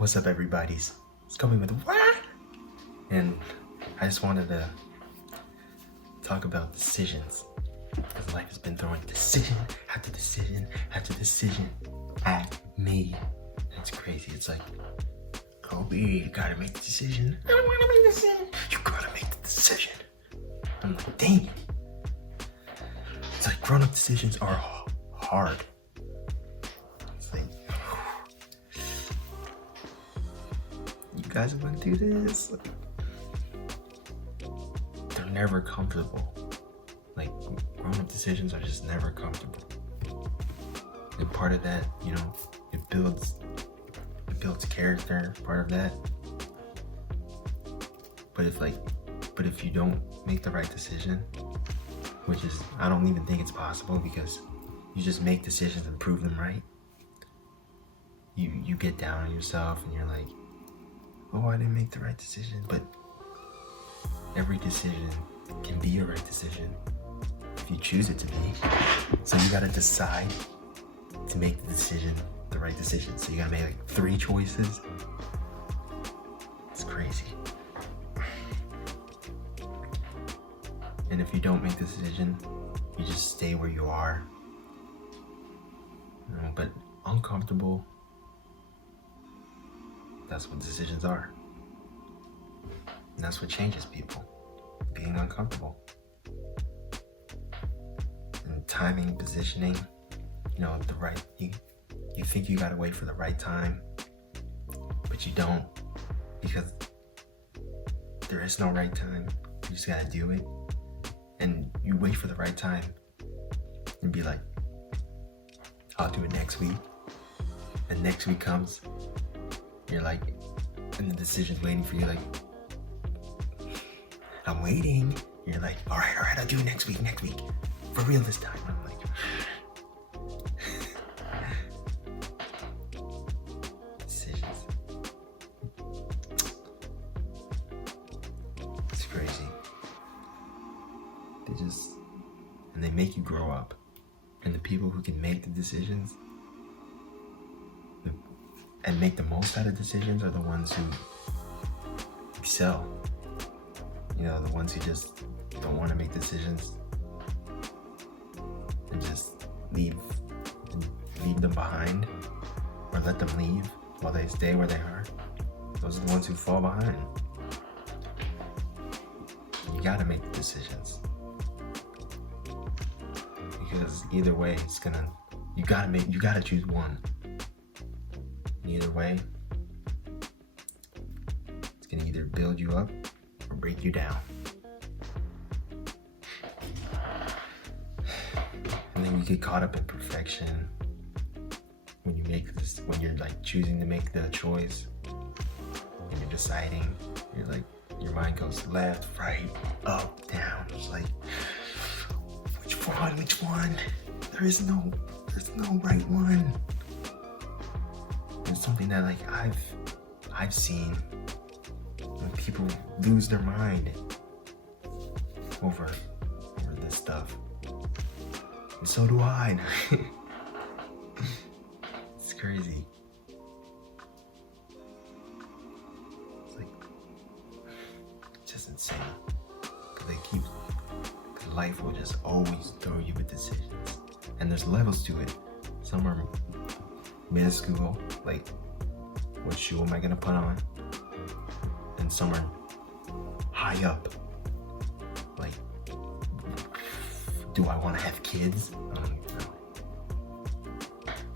What's up, everybody's? It's coming with what? And I just wanted to talk about decisions, because life has been throwing decision after decision after decision at me. It's crazy. It's like, Kobe, you gotta make the decision. I don't wanna make the decision. You gotta make the decision. I'm like, dang it. It's like grown-up decisions are hard. It's like, you guys want to do this? They're never comfortable. Like, grown-up decisions are just never comfortable. And part of that, you know, it builds character, part of that. But if you don't make the right decision, which is, I don't even think it's possible, because you just make decisions and prove them right. You get down on yourself and you're like, oh, I didn't make the right decision. But every decision can be a right decision if you choose it to be. So you gotta decide to make the right decision. So you gotta make like 3 choices. It's crazy. And if you don't make the decision, you just stay where you are. You know, but uncomfortable, that's what decisions are. And that's what changes people, being uncomfortable. And timing, positioning, you know, you think you gotta wait for the right time, but you don't, because there is no right time. You just gotta do it. And you wait for the right time and be like, I'll do it next week. And next week comes, you're like, and the decision's waiting for you, like, I'm waiting. You're like, all right, I'll do it next week. For real this time. I'm like, decisions. It's crazy. And they make you grow up. And the people who can make the decisions and make the most out of decisions are the ones who excel. You know, the ones who just don't want to make decisions and just leave them behind, or let them leave while they stay where they are. Those are the ones who fall behind. You gotta make the decisions. Because either way, you gotta choose one. Either way, it's gonna either build you up or break you down. And then you get caught up in perfection when you're like choosing to make the choice, and you're deciding, your mind goes left, right, up, down. It's like, which one? There's no right one. It's something that, like, I've seen when people lose their mind over this stuff. And so do I. It's crazy. It's like, it's just insane. Because life will just always throw you with decisions. And there's levels to it. Some are minuscule, like, what shoe am I gonna put on? And some are high up, like, do I want to have kids?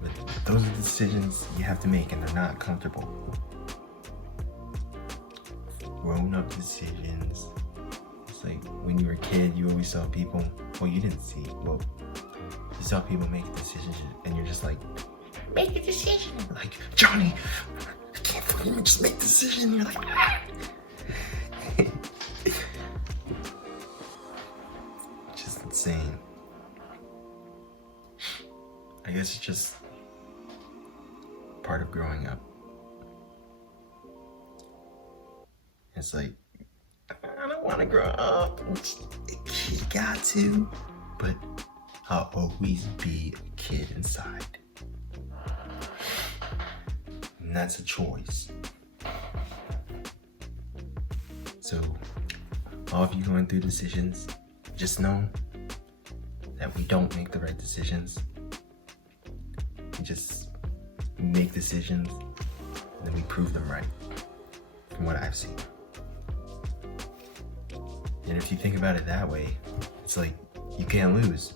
But those are the decisions you have to make, and they're not comfortable. Grown-up decisions. It's like when you were a kid, you always saw people, you saw people make decisions, and you're just like, make a decision. Like, Johnny, I can't fucking just make a decision. You're like, ah. Just insane. I guess it's just part of growing up. It's like, I don't want to grow up. You got to, but I'll always be a kid inside. And that's a choice. So, all of you going through decisions, just know that we don't make the right decisions. We just make decisions and then we prove them right, from what I've seen. And if you think about it that way, it's like you can't lose.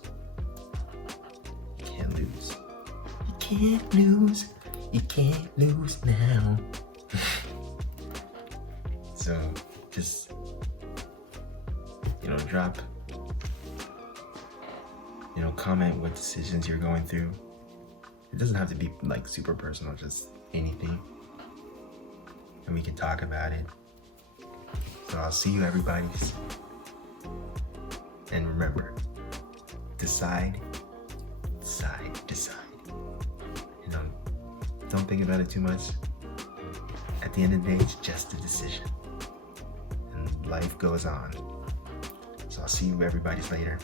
You can't lose. You can't lose. You can't lose now. So just, drop, comment what decisions you're going through. It doesn't have to be like super personal, just anything. And we can talk about it. So I'll see you, everybody's. And remember, decide. Don't think about it too much. At the end of the day, it's just a decision. And life goes on. So I'll see you, everybody's, later.